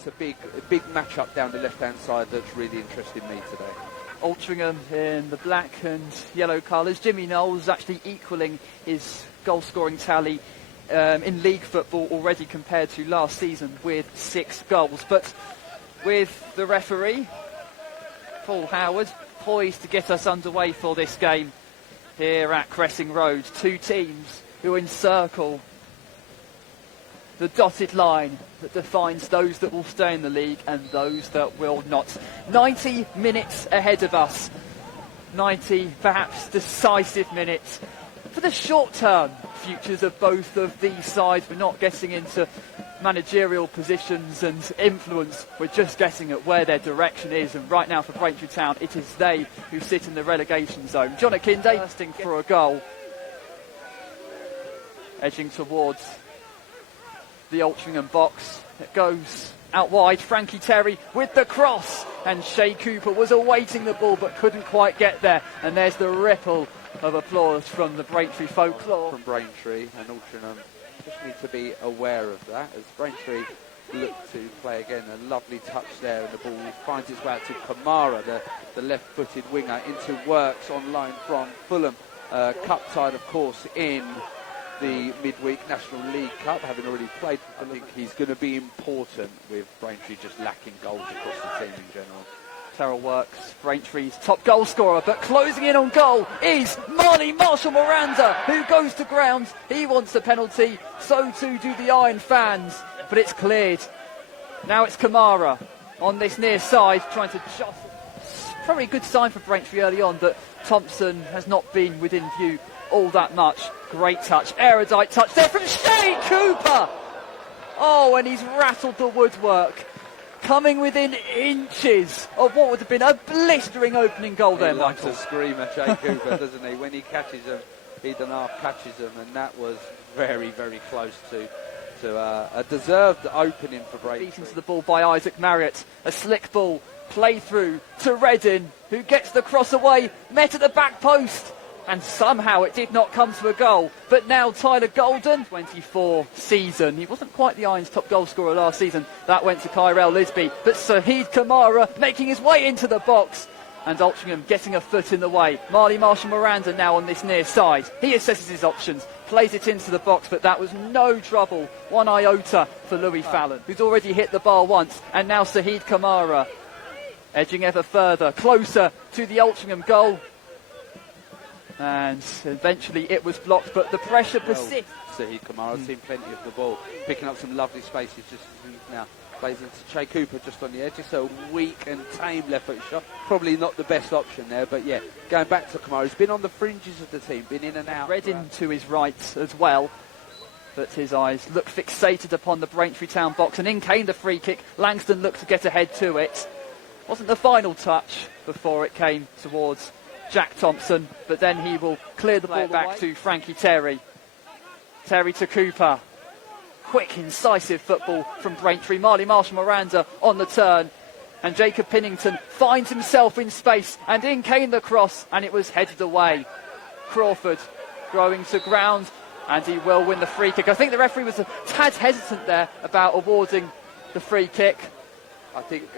it's a big match-up down the left-hand side that's really interesting me today. Altrincham in the black and yellow colours. Jimmy Knowles actually equalling his goal-scoring tally in league football already compared to last season with 6 goals. But with the referee, Paul Howard, poised to get us underway for this game here at Cressing Road. Two teams who encircle the dotted line that defines those that will stay in the league and those that will not. 90 minutes ahead of us. 90 perhaps decisive minutes for the short-term futures of both of these sides. We're not getting into managerial positions and influence. We're just getting at where their direction is. And right now for Braintree Town, it is they who sit in the relegation zone. John Akinde bursting for a goal. Edging towards the Altrincham box. It goes out wide. Frankie Terry with the cross. And Shay Cooper was awaiting the ball but couldn't quite get there. And there's the ripple of applause from the Braintree folklore. From Braintree and Altrincham just need to be aware of that as Braintree look to play again. A lovely touch there and the ball finds its way out to Kamara, the left-footed winger, into Works on loan from Fulham. Cup side, of course, in the midweek National League Cup, having already played. I think he's going to be important with Braintree just lacking goals across the team in general. Terrell Works, Braintree's top goal scorer, but closing in on goal is Marley Marshall Miranda, who goes to ground. He wants a penalty, so too do the Iron fans, but it's cleared. Now it's Kamara on this near side, trying to jostle. Probably a good sign for Braintree early on that Thompson has not been within view all that much. Great touch, erudite touch there from Shay Cooper. Oh, and he's rattled the woodwork, coming within inches of what would have been a blistering opening goal there, Michael. He likes a screamer, Shay Cooper, doesn't he? When he catches them, he done half catches them, and that was very, very close to a deserved opening for Braintree. Beaten to the ball by Isaac Marriott. A slick ball played through to Reddin, who gets the cross away, met at the back post. And somehow it did not come to a goal. But now Tyler Golden, 24 season. He wasn't quite the Irons' top goal scorer last season. That went to Kyrell Lisby. But Saheed Kamara making his way into the box. And Altrincham getting a foot in the way. Marley Marshall Miranda now on this near side. He assesses his options, plays it into the box, but that was no trouble. One iota for Louis Fallon, who's already hit the bar once. And now Saheed Kamara edging ever further, closer to the Altrincham goal. And eventually it was blocked, but the pressure persists. Saheed Kamara seen plenty of the ball, picking up some lovely spaces. Just now plays into Shay Cooper just on the edge. It's a weak and tame left foot shot. Probably not the best option there, but yeah, going back to Kamara, he's been on the fringes of the team, been in and out. Reddin to his right as well, but his eyes look fixated upon the Braintree Town box, and in came the free kick. Langston looked to get ahead to it. Wasn't the final touch before it came towards Jack Thompson, but then he will clear the ball back to Frankie Terry. Terry to Cooper. Quick, incisive football from Braintree. Marley Marshall Miranda on the turn. And Jacob Pinnington finds himself in space. And in came the cross, and it was headed away. Crawford going to ground, and he will win the free kick. I think the referee was a tad hesitant there about awarding the free kick. I think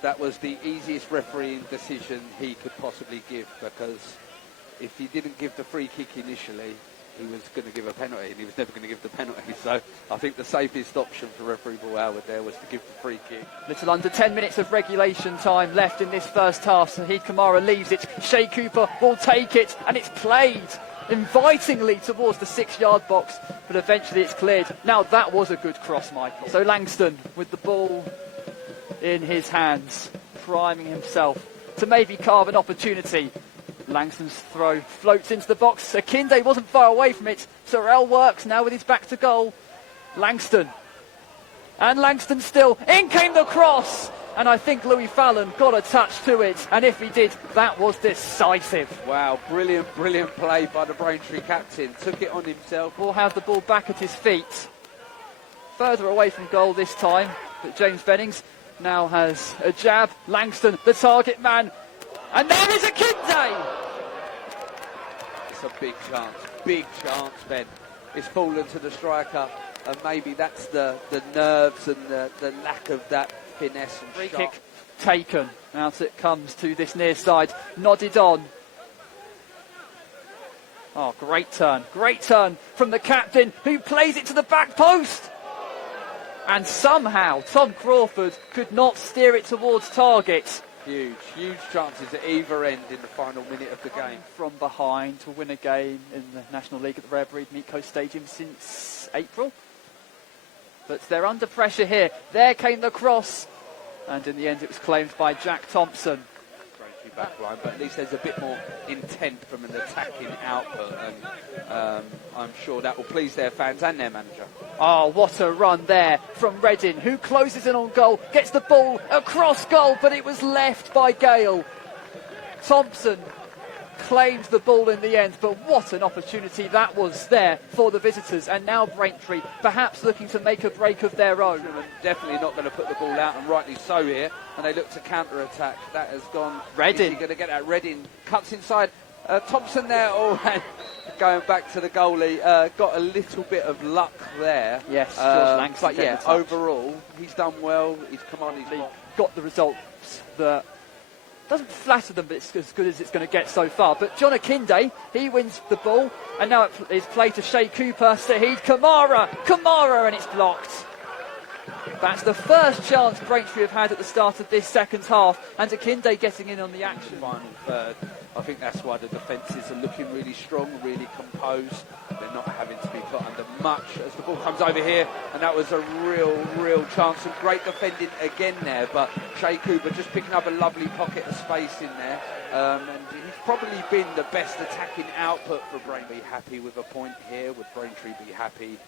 that was the easiest refereeing decision he could possibly give, because if he didn't give the free kick initially, he was going to give a penalty, and he was never going to give the penalty. So I think the safest option for referee Paul Howard there was to give the free kick. Little under 10 minutes of regulation time left in this first half. Saheed Kamara leaves it. Shay Cooper will take it, and it's played invitingly towards the 6-yard box, but eventually it's cleared. Now that was a good cross, Michael. So Langston with the ball in his hands, priming himself to maybe carve an opportunity. Langston's throw floats into the box. Akinde wasn't far away from it. Terrell Works now with his back to goal. Langston. And Langston still. In came the cross. And I think Louis Fallon got a touch to it. And if he did, that was decisive. Wow, brilliant, brilliant play by the Braintree captain. Took it on himself. Will have the ball back at his feet. Further away from goal this time. But James Bennings now has a jab. Langston, the target man. And there is Akinde! It's a big chance, Ben. It's fallen to the striker And maybe that's the nerves and the lack of that finesse and Free sharp. kick taken. Out it comes to this near side. Nodded on. Oh, great turn. Great turn from the captain, who plays it to the back post. And somehow Tom Crawford could not steer it towards target. Huge chances at either end in the final minute of the game. From behind to win a game in the National League at the Rare Breed Meat Coast Stadium since April. But they're under pressure here. There came the cross. And in the end it was claimed by Jack Thompson. Braintree back line, but at least there's a bit more intent from an attacking output. And I'm sure that will please their fans and their manager. Oh, what a run there from Reddin, who closes in on goal, gets the ball across goal, but it was left by Gale. Thompson claimed the ball in the end, but what an opportunity that was there for the visitors. And now Braintree perhaps looking to make a break of their own. And definitely not going to put the ball out, and rightly so here. And they look to counter-attack. That has gone. Reddin. Going to get that. Reddin cuts inside. Thompson there, and going back to the goalie, got a little bit of luck there. Yes, George Langston. But yeah, overall, he's done well. He's come on, he's got the results that doesn't flatter them, but it's as good as it's going to get so far. But John Akinde, he wins the ball, and now it's played to Shea Cooper, Saheed Kamara, and it's blocked. That's the first chance Braintree have had at the start of this second half, and Akinde getting in on the action. Final third. I think that's why the defences are looking really strong, really composed. They're not having to be put under much as the ball comes over here, and that was a real chance. Some great defending again there, but Shea Cooper just picking up a lovely pocket of space in there, and he's probably been the best attacking output for Braintree. Be happy with a point here, would Braintree be happy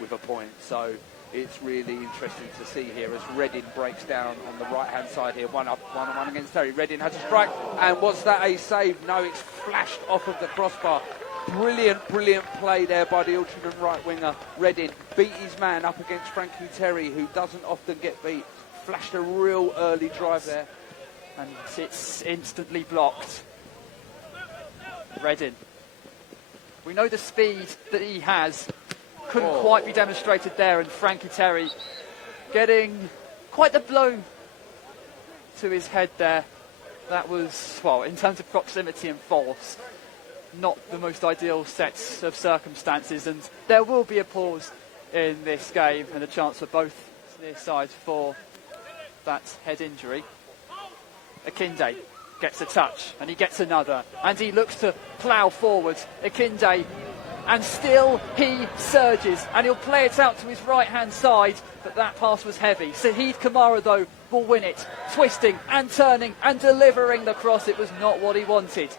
with a point? So it's really interesting to see here as Reddin breaks down on the right-hand side here. One on one against Terry. Reddin has a strike, and was that a save? No, it's flashed off of the crossbar. Brilliant play there by the Altrincham right winger. Reddin beat his man up against Frankie Terry, who doesn't often get beat. Flashed a real early drive there. And it's instantly blocked. Reddin. We know the speed that he has. Couldn't quite be demonstrated there, and Frankie Terry getting quite the blow to his head there. That was, well, in terms of proximity and force, not the most ideal sets of circumstances, and there will be a pause in this game and a chance for both near sides for that head injury. Akinde gets a touch, and he gets another, and he looks to plough forward. Akinde, and still he surges, and he'll play it out to his right-hand side, but that pass was heavy. Saheed Kamara, though, will win it, twisting and turning and delivering the cross. It was not what he wanted.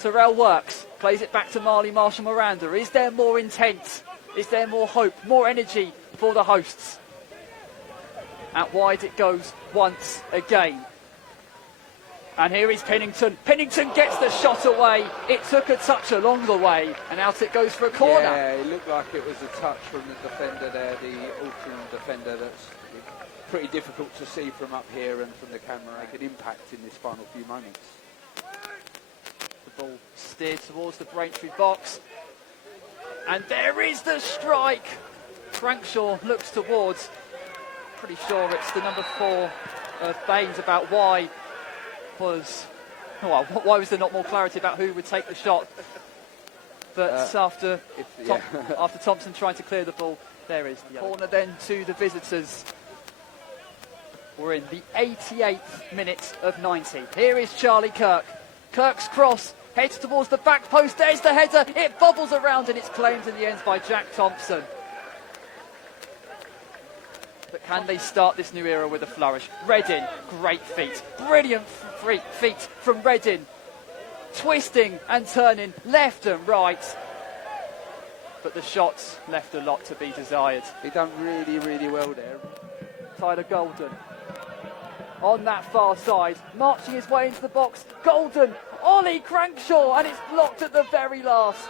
Terrell works, plays it back to Marley Marshall Miranda. Is there more intent? Is there more hope, more energy for the hosts? Out wide it goes once again. And here is Pennington. Pennington gets the shot away. It took a touch along the way, and out it goes for a corner. Yeah, it looked like it was a touch from the defender there, the Altrincham defender. That's pretty difficult to see from up here and from the camera. Make an impact in this final few moments. The ball steered towards the Braintree box. And there is the strike. Crankshaw looks towards. Pretty sure it's the number 4 of Baines about why was there not more clarity about who would take the shot? But after Thompson trying to clear the ball, there is the corner then to the visitors. We're in the 88th minute of 90. Here is Charlie Kirk. Kirk's cross heads towards the back post. There's the header. It bobbles around, and it's claimed in the end by Jack Thompson. But can they start this new era with a flourish? Reddin, great feet. Brilliant feet from Reddin. Twisting and turning left and right. But the shots left a lot to be desired. He done really well there. Tyler Golden on that far side, marching his way into the box. Golden, Ollie Crankshaw, and it's blocked at the very last.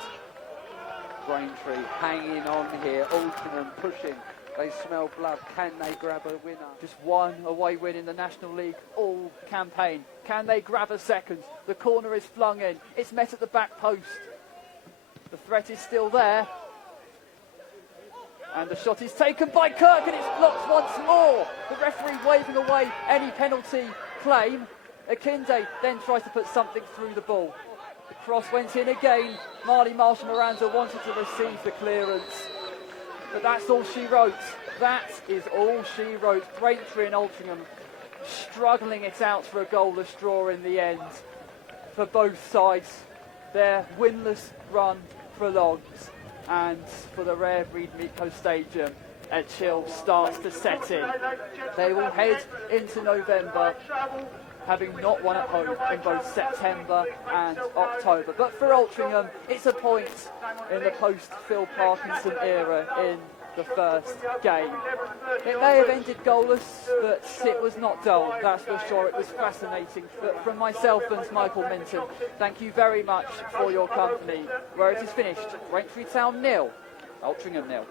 Braintree hanging on here, Altrincham pushing. They smell blood. Can they grab a winner? Just one away win in the National League all campaign. Can they grab a second? The corner is flung in. It's met at the back post. The threat is still there. And the shot is taken by Kirk and it's blocked once more. The referee waving away any penalty claim. Akinde then tries to put something through the ball. The cross went in again. Marley Marshall Miranda wanted to receive the clearance. But that's all she wrote. That is all she wrote. Braintree and Altrincham struggling it out for a goalless draw in the end. For both sides, their winless run prolongs. And for the rare breed Meatco Stadium, a chill starts to set in. They will head into November, having not won at home in both September and October. But for Altrincham, it's a point in the post-Phil Parkinson era in the first game. It may have ended goalless, but it was not dull, that's for sure. It was fascinating. But from myself and Michael Minton, thank you very much for your company. Where it is finished, Braintree Town 0, Altrincham 0.